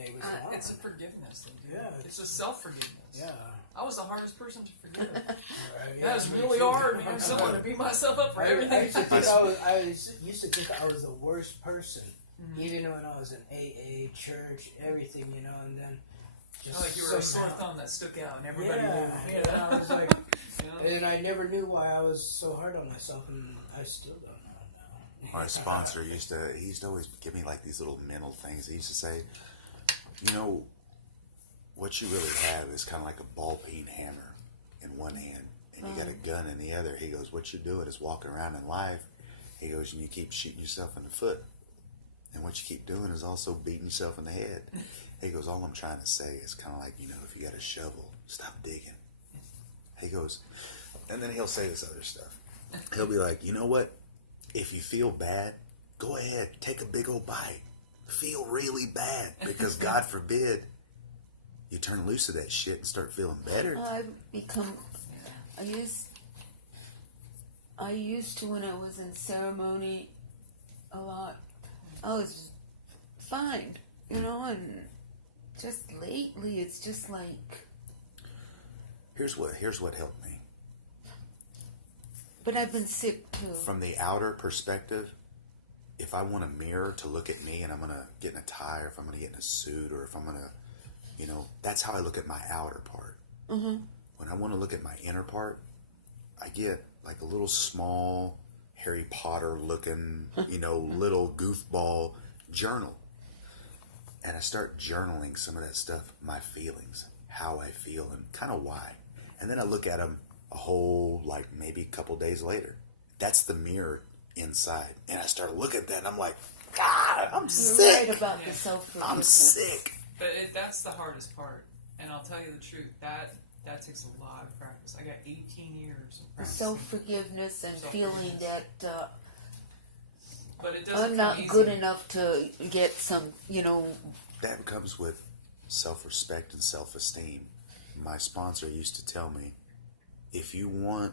day was long. It's a forgiveness thing, dude. Yeah. It's a self-forgiveness. Yeah. I was the hardest person to forgive. Right, That was really hard, man. Someone to beat myself up for everything. I used to think used to think I was the worst person, even when I was in AA, church, everything, you know, and then just Like you were a sore thumb that stuck out, and everybody knew. And I was like, and I never knew why I was so hard on myself, and I still don't know now. My sponsor he used to always give me like these little mental things. He used to say, you know, what you really have is kind of like a ball peen hammer in one hand, and you got a gun in the other. He goes, what you're doing is walking around in life. He goes, and you keep shooting yourself in the foot. And what you keep doing is also beating yourself in the head. He goes, all I'm trying to say is kind of like, you know, if you got a shovel, stop digging. He goes, and then he'll say this other stuff. He'll be like, you know what? If you feel bad, go ahead, take a big old bite. Feel really bad, because God forbid you turn loose of that shit and start feeling better. I used to, when I was in ceremony a lot, I was fine, you know, and just lately it's just like... Here's what helped me. But I've been sick too. From the outer perspective, if I want a mirror to look at me and I'm going to get in a tie, or if I'm going to get in a suit, or if I'm going to, you know, that's how I look at my outer part. Mm-hmm. When I want to look at my inner part, I get like a little small Harry Potter looking, you know, little goofball journal. And I start journaling some of that stuff, my feelings, how I feel, and kind of why. And then I look at them a whole, like maybe a couple days later. That's the mirror inside. And I start looking at that and I'm like, God, I'm sick. You're right about the self-forgiveness. I'm sick. But that's the hardest part. And I'll tell you the truth, that takes a lot of practice. I got 18 years of practice. Self-forgiveness and feeling that but it doesn't I'm not easy. good enough to get some, you know... That comes with self-respect and self-esteem. My sponsor used to tell me, if you want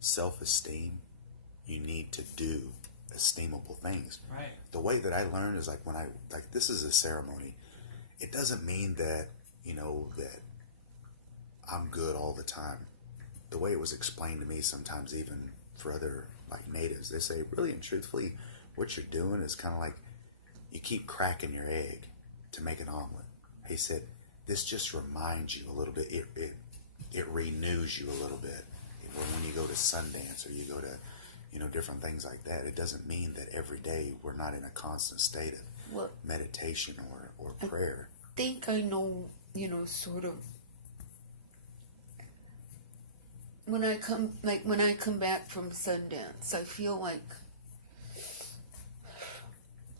self-esteem, you need to do esteemable things. Right. The way that I learned is like this is a ceremony. It doesn't mean that, you know, that I'm good all the time. The way it was explained to me sometimes, even for other like natives, they say really and truthfully, what you're doing is kind of like you keep cracking your egg to make an omelet. He said, this just reminds you a little bit. It renews you a little bit. When you go to Sundance or you go to, you know, different things like that, it doesn't mean that every day we're not in a constant state of meditation or prayer. I think I know, you know, sort of, when I come back from Sundance, I feel like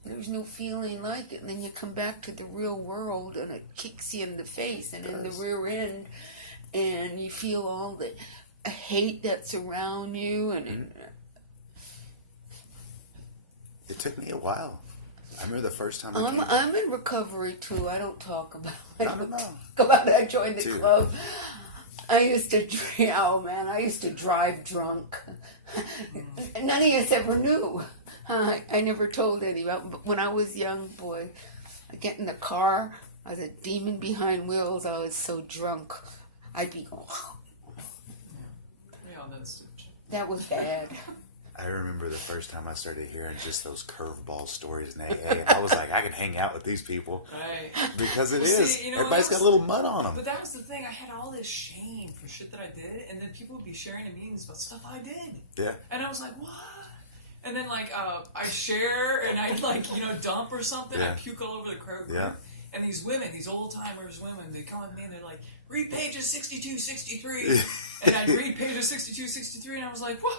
there's no feeling like it, and then you come back to the real world and it kicks you in the face and in the rear end, and you feel all the hate that's around you, and it took me a while. I remember the first time I'm in recovery too. I don't talk about it. I don't know. I joined the club. I used to drive drunk. None of us ever knew. I never told anyone. But when I was young, boy, I get in the car. I was a demon behind wheels. I was so drunk. I'd be going, that was bad. I remember the first time I started hearing just those curveball stories in AA, and I was like, I can hang out with these people. Right. Because it Well, is. see, you know, everybody's got a little mud on them. But that was the thing. I had all this shame for shit that I did, and then people would be sharing in meetings about stuff I did. Yeah. And I was like, what? And then, like, I share, and I, like, you know, dump or something. I puke all over the crowd. Yeah. And these women, these old-timers women, they come at me and they're like, read pages 62, 63. And I'd read pages 62, 63, and I was like, what?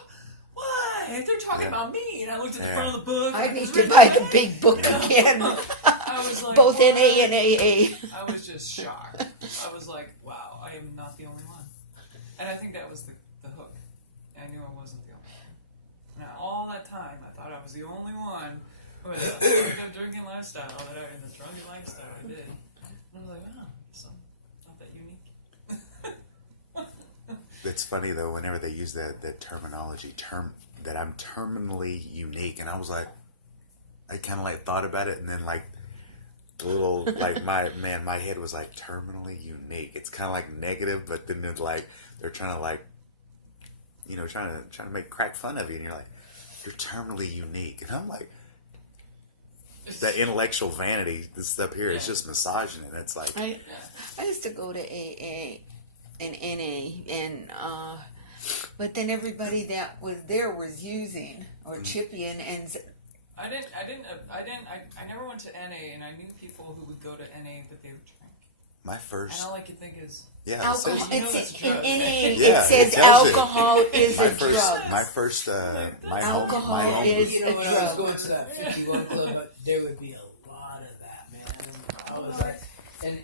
Why? They're talking about me. And I looked at the front of the book. I need to buy the big book again. I was like, both what? NA and AA. I was just shocked. I was like, wow, I am not the only one. And I think that was the hook. I knew I wasn't the only one. Now, all that time, I thought I was the only one who had a drinking lifestyle, and the drunken lifestyle I did. And I was like, oh, so not that unique. It's funny though, whenever they use that terminology, that I'm terminally unique, and I was like, I kind of like thought about it, and then like the little like my head was like terminally unique. It's kind of like negative, but then it's like they're trying to like, you know, trying to make crack fun of you, and you're like, you're terminally unique, and I'm like, that intellectual vanity, this stuff here, it's just massaging it. It's like I used to go to AA and NA, and but then everybody that was there was using or chipping, and I never went to NA, and I knew people who would go to NA that they would drink. my first. And all I could think is, Yeah, alcohol. You know It's that's in drugs. NA. Yeah, It says it tells you. alcohol is a drug. My first, my Alcohol home is You know, a when I was drug. going to that 51 club, there would be a lot of that, man. I was like, and